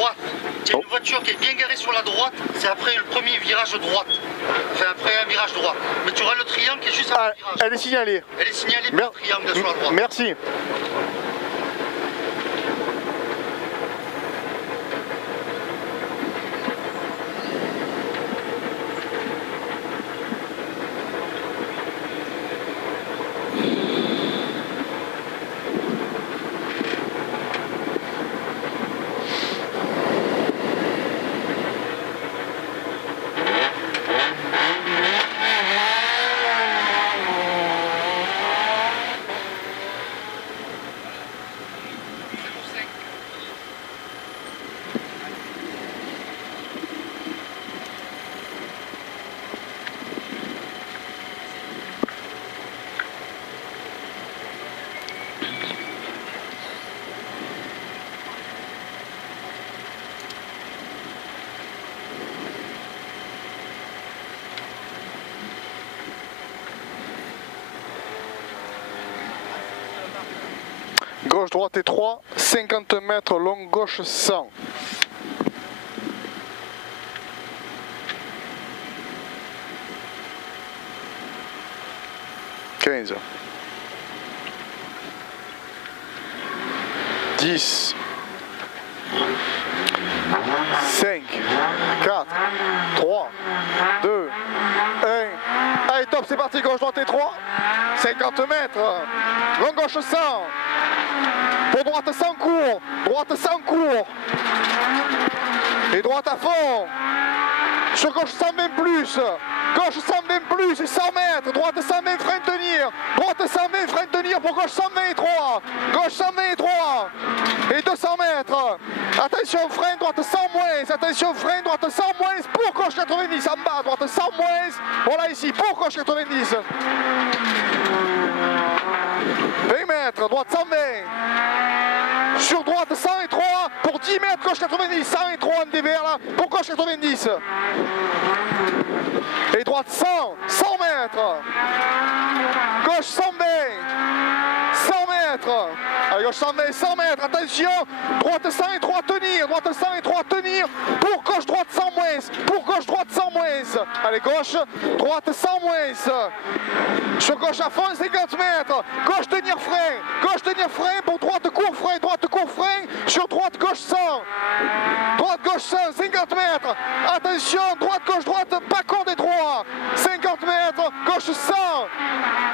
droite. Il y a une voiture qui est bien garée sur la droite, c'est après le premier virage droite. Enfin, après un virage droit. Mais tu auras le triangle qui est juste après le virage. Elle est signalée. Elle est signalée par le triangle sur la droite. Merci. Gauche, droite étroit, 50 mètres, long gauche 100. « 15. 10. 5. 4. 3. 2. 1. Allez, top, c'est parti, gauche, droite étroit. 50 mètres. Long gauche 100. Pour droite sans court, droite sans court. Et droite à fond. Sur gauche 120 plus. Gauche 120 plus et 100 mètres. Droite 120 frein tenir. Droite 120 frein tenir pour gauche 120 et 3. Gauche 120 et 3. Et 200 mètres. Attention frein, droite 100 moins. Attention frein, droite 100 moins pour gauche 90 en bas. Droite 100 moins. Voilà ici pour gauche 90. 20 mètres, droite 120. Sur droite 103 pour 10 mètres, gauche 90. 103 en dévers là pour gauche 90. Et droite 100, 100 mètres. Gauche 120. 100 mètres. Allez, gauche 120, 100 mètres. Attention. Droite 103, tenir. Droite 103, tenir. Pour gauche, droite 100 moins. Pour gauche, droite 100 moins. Allez, gauche, droite 100 moins. Sur gauche à fond, 50 mètres. Gauche, tenir frein. Gauche, tenir frein. Pour droite, court frein. Droite, court frein. Sur droite, gauche 100. Droite, gauche 100, 50 mètres. Attention, droite, droite, pas corde et droit. 50 mètres. Gauche 100.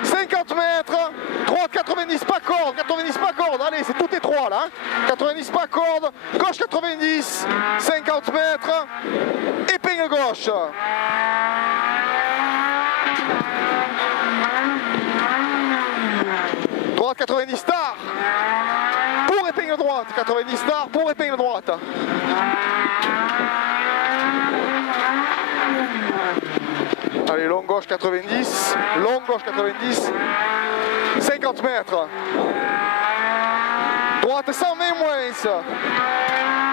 50 mètres. Droite 90, pas corde. 90, pas corde. Allez, c'est tout étroit là. 90, pas corde. Gauche 90. 50 mètres. Épingle gauche. Droite 90 star. Pour épingle droite. 90 star pour épingle droite. Allez, long gauche 90. Long gauche 90. 50 mètres. Droite 120 moins.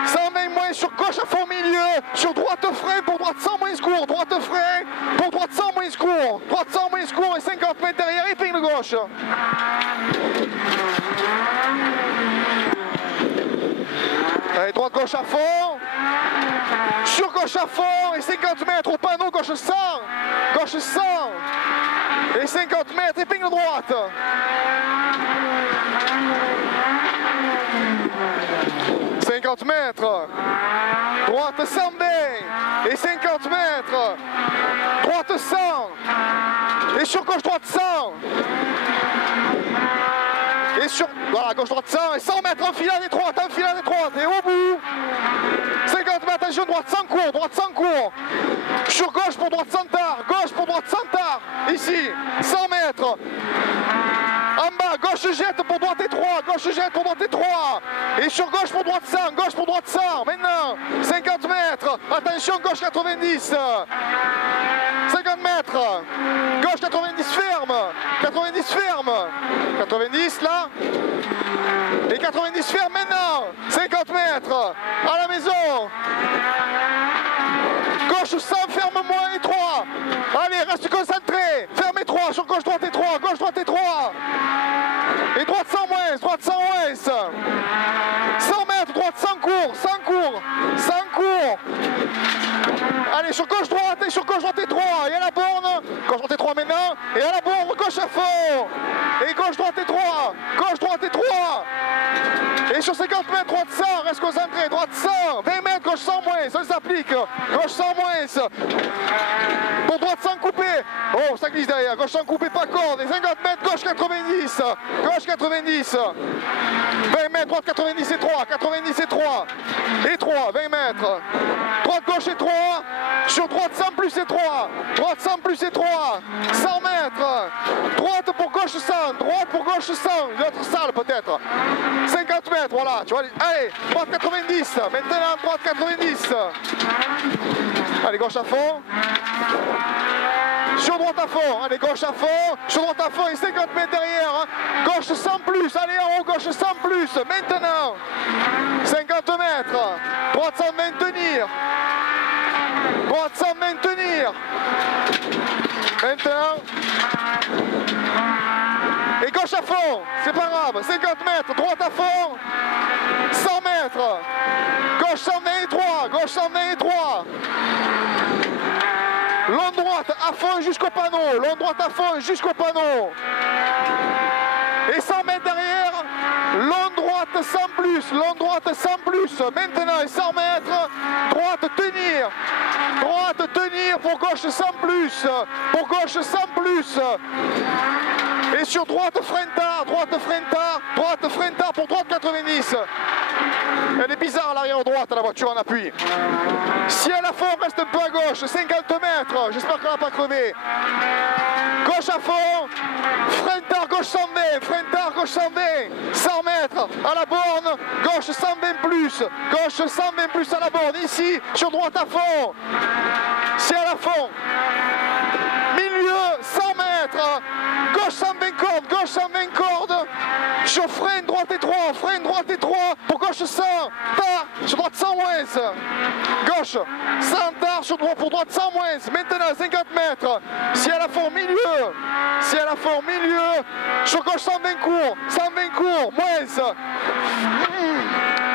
120 moins sur gauche à fond milieu. Sur droite frein pour droite 100 moins court. Droite frein pour droite 100 moins court. Droite 100 moins court et 50 mètres derrière épingle gauche. Allez, droite gauche à fond. Sur gauche à fond et 50 mètres au panneau gauche 100. Gauche 100. Et 50 mètres épingle droite. Mètres, droite 120 et 50 mètres, droite 100 et sur gauche droite 100 et sur voilà gauche droite 100 et 100 mètres enfilade étroite et au bout 50 mètres, attention droite sans court sur gauche pour droite sans tard, gauche pour droite sans tard ici 100 mètres. En bas, gauche jette pour droite étroit, gauche jette pour droite étroit. Et sur gauche pour droite 100, gauche pour droite 100. Maintenant, 50 mètres. Attention, gauche 90. 50 mètres. Gauche 90 ferme. 90 ferme. 90 là. Et 90 ferme maintenant. 50 mètres. À la maison. Gauche 100, ferme moins étroit. Allez, reste concentré. Ferme étroit, sur gauche droite étroit, gauche droite étroit. Et droite 100 moins, droite 100 moins. 100 mètres, droite 100 court, 100 court. Allez, sur gauche-droite, et sur gauche-droite étroit. Et à la borne, gauche-droite étroit maintenant. Et à la borne, gauche à fond. Et gauche-droite étroit. Gauche-droite étroit. Et sur 50 mètres, droite 100, reste concentré, droite 100, 20 mètres, gauche 100 moins, ça s'applique, gauche 100 moins. Pour droite 100 coupé, oh ça glisse derrière, gauche 100 coupé, pas corde, et 50 mètres, gauche 90, gauche 90, 20 mètres, droite 90 et 3, 90 et 3, et 3, 20 mètres, droite gauche et 3, sur droite 100 plus et 3, droite 100 plus et 3, 100 mètres, droite pour gauche 100, droite pour gauche 100, l'autre salle peut-être, 50 mètres, voilà, tu vois, allez, droite 90, maintenant droite 90, allez, gauche à fond, sur droite à fond, allez, gauche à fond, sur droite à fond et 50 mètres derrière, hein. Gauche 100 plus, allez en haut, gauche 100 plus, maintenant, 50 mètres, droite 100 maintenir, droite 100 maintenir, maintenant, et gauche à fond, c'est pas grave, 50 mètres, droite à fond, 100 mètres, gauche 123, gauche 123, long droite à fond jusqu'au panneau, long droite à fond jusqu'au panneau, et 100 mètres derrière, long droite 100 plus, long droite 100 plus, maintenant et 100 mètres, droite tenir pour gauche 100 plus, pour gauche 100 plus, et sur droite frein tard pour droite 90. Elle est bizarre à l'arrière droite la voiture en appui. Si à la fond reste un peu à gauche, 50 mètres, j'espère qu'elle n'a pas crevé. Gauche à fond, frein tard gauche 120, frein tard gauche 120, 100 mètres à la borne, gauche 120 plus, gauche 120 plus à la borne, ici sur droite à fond, si à la fond, milieu 100 mètres, gauche 120 cordes, gauche 120 cordes, sur frein droite étroit, pour gauche 100, tard, sur droite 100 moins, gauche 100 tard, sur droite pour droite 100 moins, maintenant 50 mètres, si à la fond milieu, sur gauche 120 court, moins,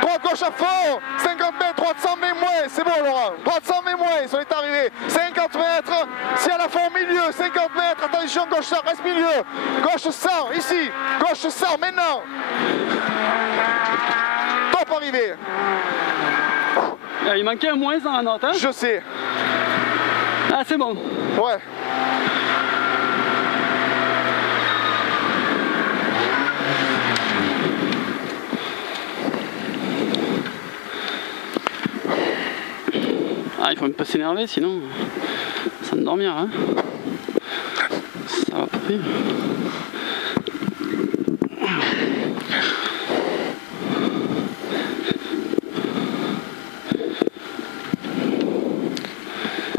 droite gauche à fond, 50 mètres, droite 120 moins, c'est bon Laurent, droite 120 moins, on est arrivé, 50 mètres, si à la fond milieu, 50 mètres, attention gauche 100, reste milieu, gauche 100, ici, gauche 100, maintenant, top arrivé. Il manquait un moins dans la note, hein? Je sais. Ah c'est bon. Ouais. Ah, il faut même pas s'énerver, sinon ça me dormira. Hein. Ça va pas plus.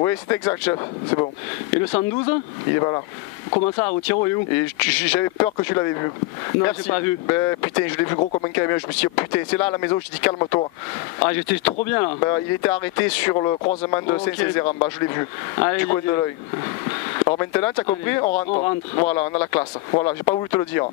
Oui, c'est exact, chef, c'est bon. Et le 112? Il est pas là. Comment ça, au tiro, il est où? Et j'avais peur que tu l'avais vu. Non, merci. j'ai pas vu. Ben, putain, je l'ai vu gros comme un camion, je me suis dit, putain, c'est là à la maison, je dis calme-toi. Ah, j'étais trop bien là. Ben, il était arrêté sur le croisement de Saint-Césaire en bas, je l'ai vu. Allez, du coin de l'œil. Alors maintenant, tu as compris? Allez, on rentre. on rentre. Voilà, on a la classe. Voilà, j'ai pas voulu te le dire.